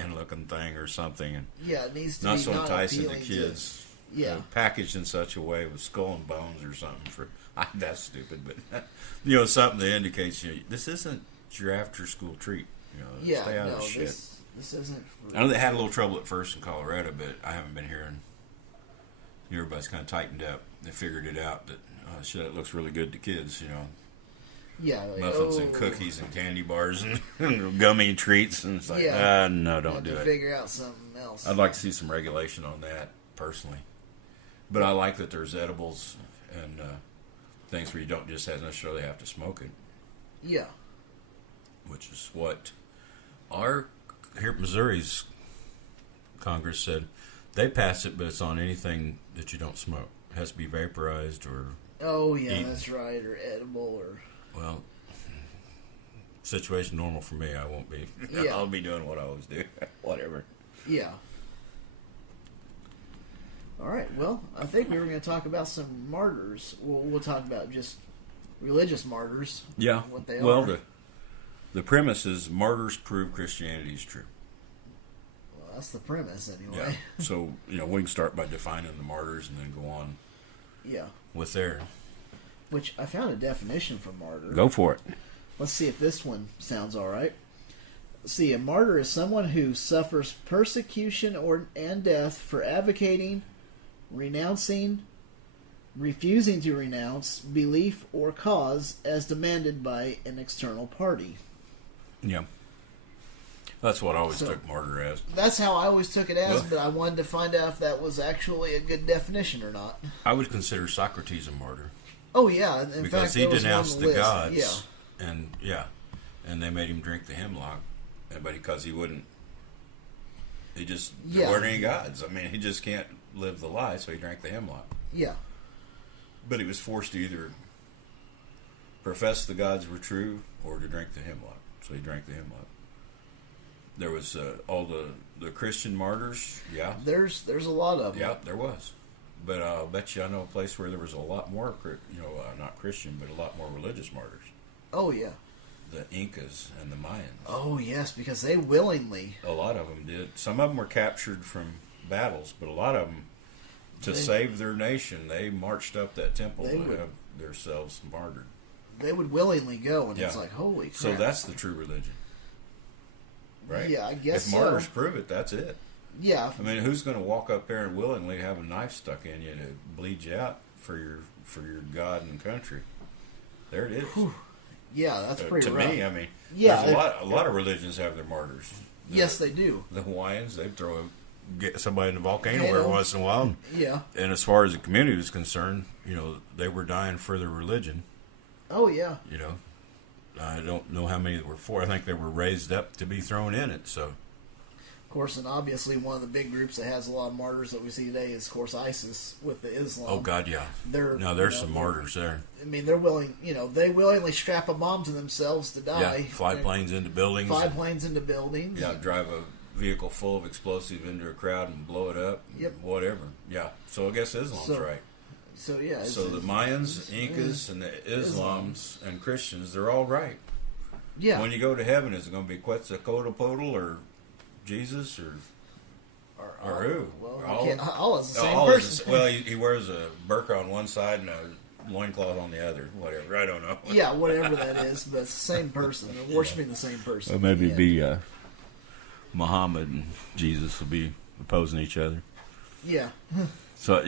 Himalayan looking thing or something, and Yeah, it needs to not be so enticing to appealing kids. Yeah. Packaged in such a way with skull and bones or something. That's stupid, but something that indicates this isn't your after school treat. Yeah, stay out no, of the shit. This isn't. I know they had a little trouble at first in Colorado, but I haven't been hearing. Everybody's kind of tightened up. They figured it out that shit, it looks really good to kids. Yeah, like, muffins and cookies and candy bars and gummy treats, and it's like, no, don't do it. Figure out something else. I'd like to see some regulation on that personally, but I like that there's edibles and things where you don't just necessarily have to smoke it. Yeah, which is what here at Missouri's Congress said. They passed it, but it's on anything that you don't smoke. It has to be vaporized or eaten. That's right, or edible or. Well, situation normal for me. I won't be. Yeah. I'll be doing what I always do. Whatever. Yeah. All right. Well, I think we were going to talk about some martyrs. We'll talk about just religious martyrs. Yeah. What they are. Well, the premise is martyrs prove Christianity is true. Well, that's the premise, anyway. Yeah. So we can start by defining the martyrs and then go on. Yeah. With their. Which I found a definition for martyr. Go for it. Let's see if this one sounds all right. See, a martyr is someone who suffers persecution and death for advocating, renouncing, refusing to renounce belief or cause as demanded by an external party. Yeah. That's what I always took martyr as. That's how I always took it as, but I wanted to find out if that was actually a good definition or not. I would consider Socrates a martyr. Oh, yeah. In because fact, he denounced the gods. Yeah. And they made him drink the hemlock. But because he wouldn't, there weren't any gods. I mean, he just can't live the lie, so he drank the hemlock. Yeah. But he was forced to either profess the gods were true or to drink the hemlock. So he drank the hemlock. There was all the Christian martyrs. Yeah. There's a lot of them. Yeah, there was. But I'll bet you I know a place where there was a lot more, not Christian, but a lot more religious martyrs. Oh, yeah. The Incas and the Mayans. Oh, yes, because they willingly. A lot of them did. Some of them were captured from battles, but a lot of them, to save their nation, they marched up that temple to have themselves martyred. They would willingly go, and it's like, holy crap. So that's the true religion. Right? Yeah, I guess If martyrs prove it, that's it. Yeah. I mean, who's going to walk up there and willingly have a knife stuck in you to bleed you out for your God and country? There it is. Whew. Yeah, that's pretty rough. To me, I mean, there's a lot of religions have their martyrs. Yes, they do. The Hawaiians, they get somebody in the volcano every once in a while. Yeah. And as far as the community was concerned, they were dying for their religion. Oh, yeah. I don't know how many there were for. I think they were raised up to be thrown in it, so. Of course, and obviously one of the big groups that has a lot of martyrs that we see today is, of course, ISIS with the Islam. Oh, God, yeah. There's some martyrs there. I mean, they're willing, they willingly strap a bomb to themselves to die. Yeah, fly planes into buildings. Yeah, drive a vehicle full of explosive into a crowd and blow it up. Yep. Whatever. Yeah. So I guess Islam's right. So, yeah. So the Mayans, Incas, and the Islams and Christians, they're all right. Yeah. When you go to heaven, is it going to be Quetzalcoatl or Jesus or who? Well, all is the same person. Well, he wears a burqa on one side and a loincloth on the other. Whatever. I don't know. Yeah, whatever that is, but it's the same person. They're worshiping the same person. Or maybe it'd be Muhammad and Jesus will be opposing each other. Yeah. So,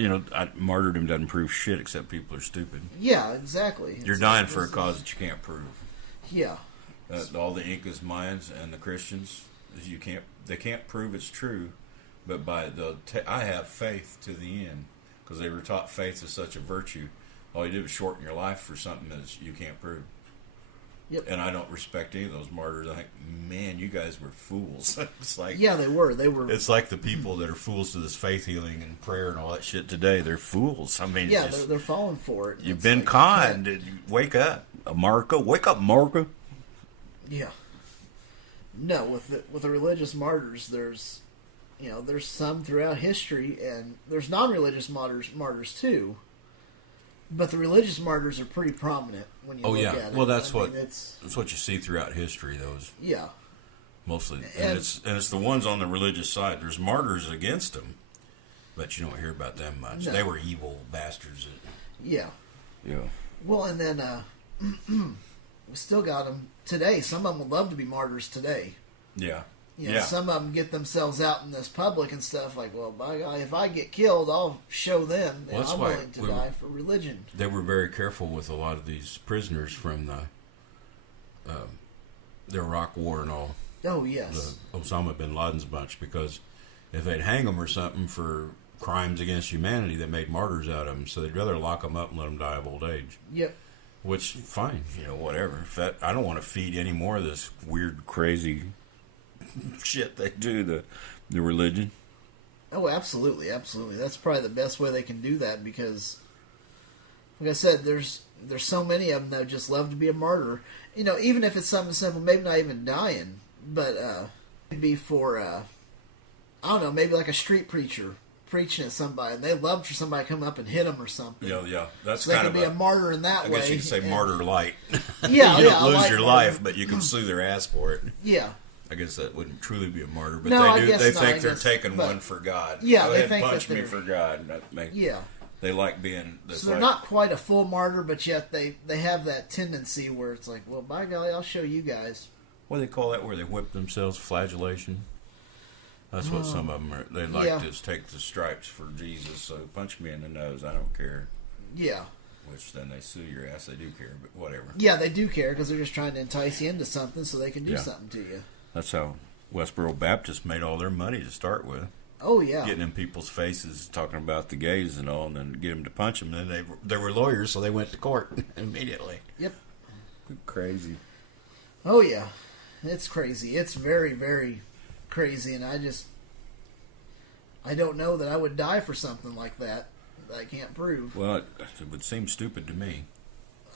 martyrdom doesn't prove shit except people are stupid. Yeah, exactly. You're dying for a cause that you can't prove. Yeah. All the Incas, Mayans, and the Christians, they can't prove it's true, but I have faith to the end, because they were taught faith is such a virtue. All you did was shorten your life for something that you can't prove. Yep. And I don't respect any of those martyrs. I think, man, you guys were fools. It's like, yeah, they were. It's like the people that are fools to this faith healing and prayer and all that shit today. They're fools. I mean, yeah, they're falling for it. You've been conned. Wake up, America. Wake up, America. Yeah. No, with the religious martyrs, there's some throughout history, and there's non-religious martyrs too. But the religious martyrs are pretty prominent when you look at it. Well, that's what you see throughout history. Those. Yeah. Mostly, and it's the ones on the religious side. There's martyrs against them, but you don't hear about them much. No. They were evil bastards. Yeah. Yeah. Well, and then we still got them today. Some of them would love to be martyrs today. Yeah. You know, some of them get themselves out in this public and stuff like, well, by God, if I get killed, I'll show them that I'm willing to die for religion. They were very careful with a lot of these prisoners from the Iraq War and all. Oh, yes. The Osama bin Laden's bunch, because if they'd hang them or something for crimes against humanity, they made martyrs out of them, so they'd rather lock them up and let them die of old age. Yep. Which, fine, whatever. I don't want to feed any more of this weird, crazy shit they do, the religion. Oh, absolutely, absolutely. That's probably the best way they can do that, because, like I said, there's so many of them that just love to be a martyr. Even if it's something simple, maybe not even dying, but it'd be for, I don't know, maybe like a street preacher preaching at somebody, and they'd love for somebody to come up and hit them or something. Yeah. That's so kind they could be a martyr in that way. I guess you could say martyr light. Yeah, you don't lose like your life, but you can sue their ass for it. Yeah. I guess that wouldn't truly be a martyr, but No, they think they're taking one for God. Yeah, Go they ahead, think punch that me for God. Yeah. They like being... So they're not quite a full martyr, but yet they have that tendency where it's like, well, by golly, I'll show you guys. What do they call that, where they whip themselves? Flagellation? That's what some of them are. They like to take the stripes for Jesus, so punch me in the nose, I don't care. Yeah. Which then they sue your ass, they do care, but whatever. Yeah, they do care, because they're just trying to entice you into something so they can do something to you. That's how Westboro Baptist made all their money to start with. Oh, yeah. Getting in people's faces, talking about the gays and all, and then get them to punch them. And then they were lawyers, so they went to court immediately. Yep. Crazy. Oh, yeah. It's crazy. It's very, very crazy, and I don't know that I would die for something like that I can't prove. Well, it would seem stupid to me.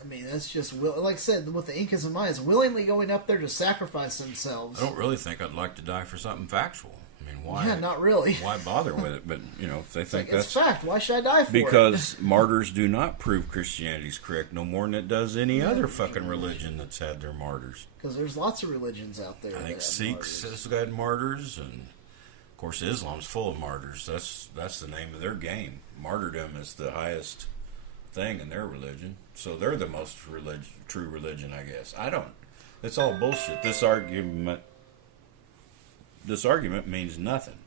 I mean, that's just, like I said, with the Incas and Mayans, willingly going up there to sacrifice themselves. I don't really think I'd like to die for something factual. I mean, why? Yeah, not really. Why bother with it? But, if they think it's fact. Why should I die for it? Because martyrs do not prove Christianity's correct no more than it does any other fucking religion that's had their martyrs. Because there's lots of religions out there. I think Sikhs has got martyrs, and of course Islam's full of martyrs. That's the name of their game. Martyrdom is the highest thing in their religion, so they're the most true religion, I guess. It's all bullshit. This argument means nothing.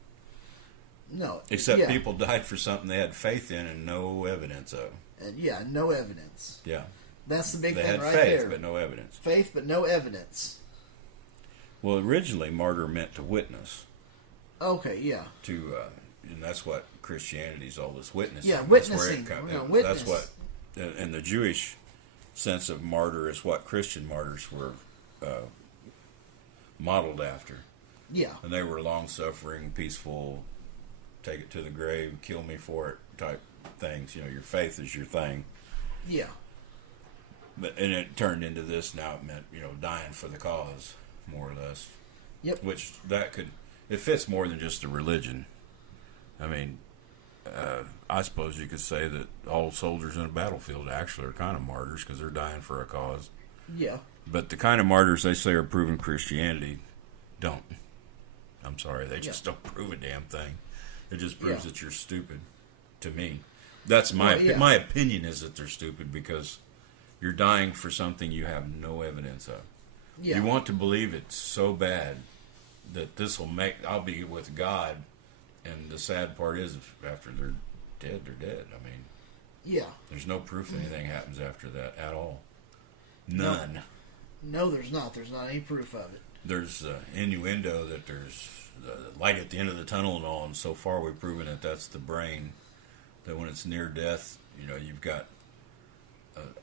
No, except people died for something they had faith in and no evidence of. And no evidence. Yeah, that's the big thing right there. They had faith, but no evidence. Faith, but no evidence. Well, originally, martyr meant to witness. Okay, yeah. And that's what Christianity's all this witnessing. Yeah, witnessing. That's what, in the Jewish sense of martyr, is what Christian martyrs were modeled after. Yeah. And they were long-suffering, peaceful, take it to the grave, kill me for it type things. Your faith is your thing. Yeah. And it turned into this now. It meant, dying for the cause, more or less. Yep. Which it fits more than just a religion. I mean, I suppose you could say that all soldiers in a battlefield actually are kind of martyrs because they're dying for a cause. Yeah. But the kind of martyrs they say are proving Christianity don't. I'm sorry, they just don't prove a damn thing. It just proves that you're stupid, to me. That's my opinion is that they're stupid because you're dying for something you have no evidence of. Yeah. You want to believe it so bad that this will I'll be with God, and the sad part is after they're dead, they're dead. I mean, there's no proof anything happens after that at all. None. No, there's not. There's not any proof of it. There's innuendo that there's light at the end of the tunnel and all, and so far we've proven that that's the brain, that when it's near death, you've got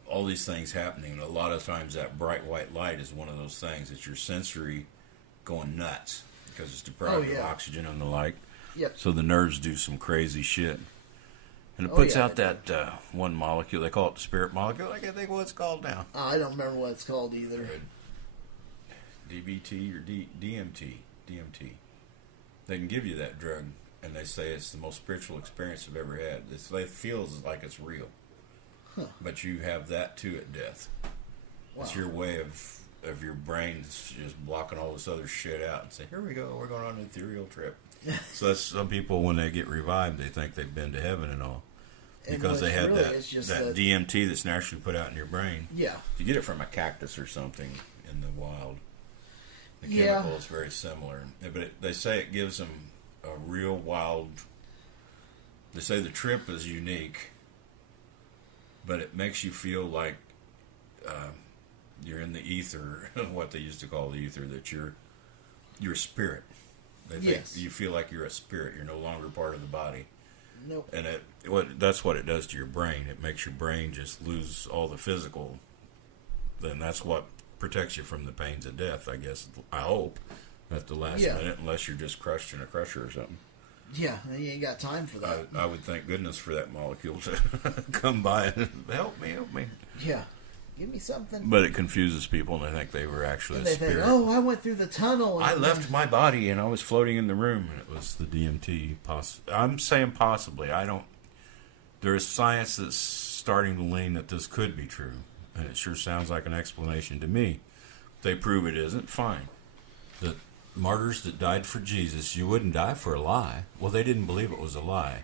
all these things happening, and a lot of times that bright white light is one of those things. It's your sensory going nuts because it's deprived of oxygen and the like. Yep. So the nerves do some crazy shit. And it puts out that one molecule. They call it the spirit molecule. I can't think what it's called now. I don't remember what it's called either. DBT or DMT. DMT. They can give you that drug, and they say it's the most spiritual experience I've ever had. It feels like it's real. Huh. But you have that too at death. Wow. It's your way of of your brain's just blocking all this other shit out and say, here we go, we're going on an ethereal trip. So that's some people, when they get revived, they think they've been to heaven and all. Because they had that DMT that's naturally put out in your brain. Yeah. You get it from a cactus or something in the wild. The chemical is very similar. But they say it gives them a real wild... They say the trip is unique, but it makes you feel like you're in the ether, what they used to call the ether, that you're a spirit. They think you feel like you're a spirit. You're no longer part of the body. Nope. And that's what it does to your brain. It makes your brain just lose all the physical. Then that's what protects you from the pains of death, I guess. I hope at the last minute, unless you're just crushed in a crusher or something. Yeah, you ain't got time for that. I would thank goodness for that molecule to come by and help me. Yeah. Give me something. But it confuses people, and they think they were actually a spirit. Think, oh, I went through the tunnel. I left my body, and I was floating in the room, and it was the DMT. I'm saying possibly. I don't... There is science that's starting to lean that this could be true, and it sure sounds like an explanation to me. If they prove it isn't, fine. The martyrs that died for Jesus, you wouldn't die for a lie. Well, they didn't believe it was a lie.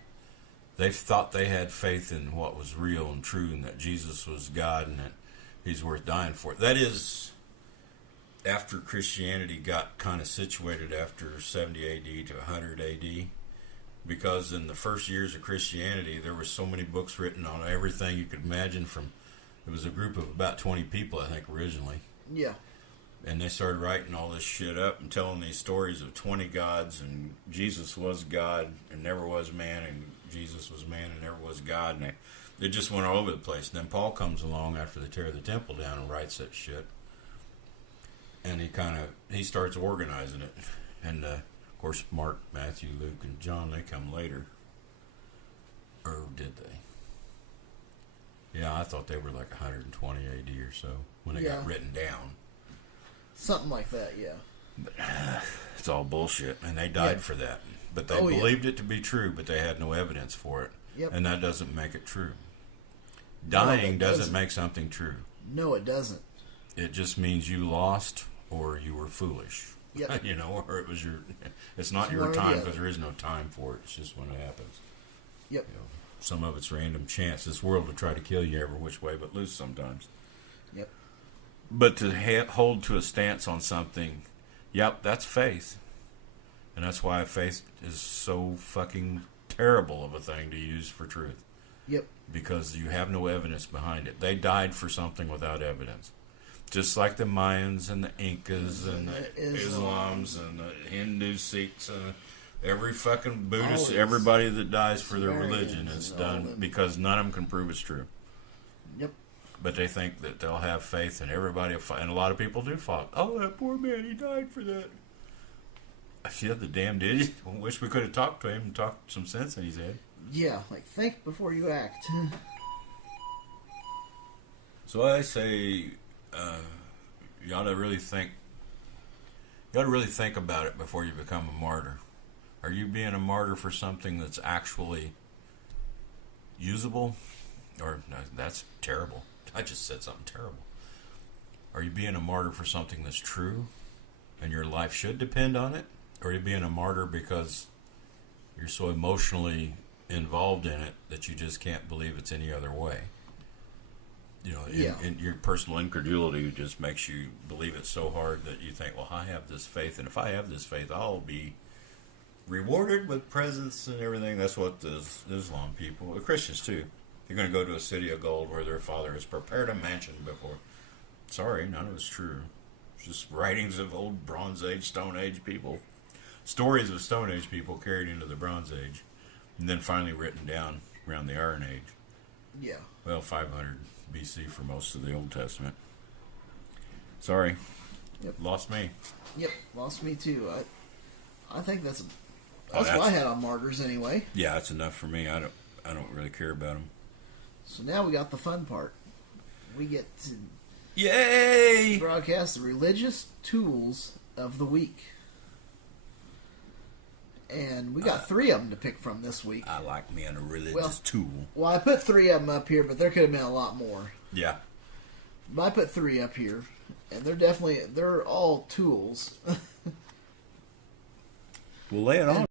They thought they had faith in what was real and true, and that Jesus was God, and that He's worth dying for. That is, after Christianity got kind of situated after 70 AD to 100 AD, because in the first years of Christianity, there were so many books written on everything you could imagine from, it was a group of about 20 people, I think, originally. Yeah. And they started writing all this shit up and telling these stories of 20 gods, and Jesus was God and never was man, and Jesus was man and never was God, and they just went all over the place. And then Paul comes along after they tear the temple down and writes that shit. And he starts organizing it. And, of course, Mark, Matthew, Luke, and John, they come later. Or did they? Yeah, I thought they were like 120 AD or so when they got written down. Something like that, yeah. But, it's all bullshit. And they died for that. But they believed it to be true, but they had no evidence for it. Yep. And that doesn't make it true. Dying doesn't make something true. No, it doesn't. It just means you lost or you were foolish. Yep. Or it was it's not your time, because there is no time for it. It's just when it happens. Yep. Some of it's random chance. This world will try to kill you every which way but loose sometimes. Yep. But to hold to a stance on something, that's faith. And that's why faith is so fucking terrible of a thing to use for truth. Yep. Because you have no evidence behind it. They died for something without evidence. Just like the Mayans and the Incas and the Islams and the Hindu Sikhs and every fucking Buddhist, everybody that dies for their religion is done because none of them can prove it's true. Yep. But they think that they'll have faith, and everybody will fight. And a lot of people do fight. Oh, that poor man, he died for that. Yeah, the damn idiot. I wish we could have talked to him and talked some sense in his head. Yeah, like, think before you act. So I say, you ought to really think. You ought to really think about it before you become a martyr. Are you being a martyr for something that's actually usable? Or, no, that's terrible. I just said something terrible. Are you being a martyr for something that's true and your life should depend on it? Or are you being a martyr because you're so emotionally involved in it that you just can't believe it's any other way? And your personal incredulity just makes you believe it so hard that you think, well, I have this faith, and if I have this faith, I'll be rewarded with presents and everything. That's what the Islam people, the Christians too, they're going to go to a city of gold where their father has prepared a mansion before. Sorry, none of it's true. It's just writings of old Bronze Age, Stone Age people. Stories of Stone Age people carried into the Bronze Age, and then finally written down around the Iron Age. Yeah. Well, 500 BC for most of the Old Testament. Sorry. Yep. Lost me. Yep, lost me too. I think that's what I had on Martyrs anyway. Yeah, that's enough for me. I don't really care about them. So now we got the fun part. We get to Yay! broadcast the religious tools of the week. And we got 3 of them to pick from this week. I like me a religious tool. Well, I put 3 of them up here, but there could have been a lot more. Yeah. But I put 3 up here. And they're all tools. Well, lay it on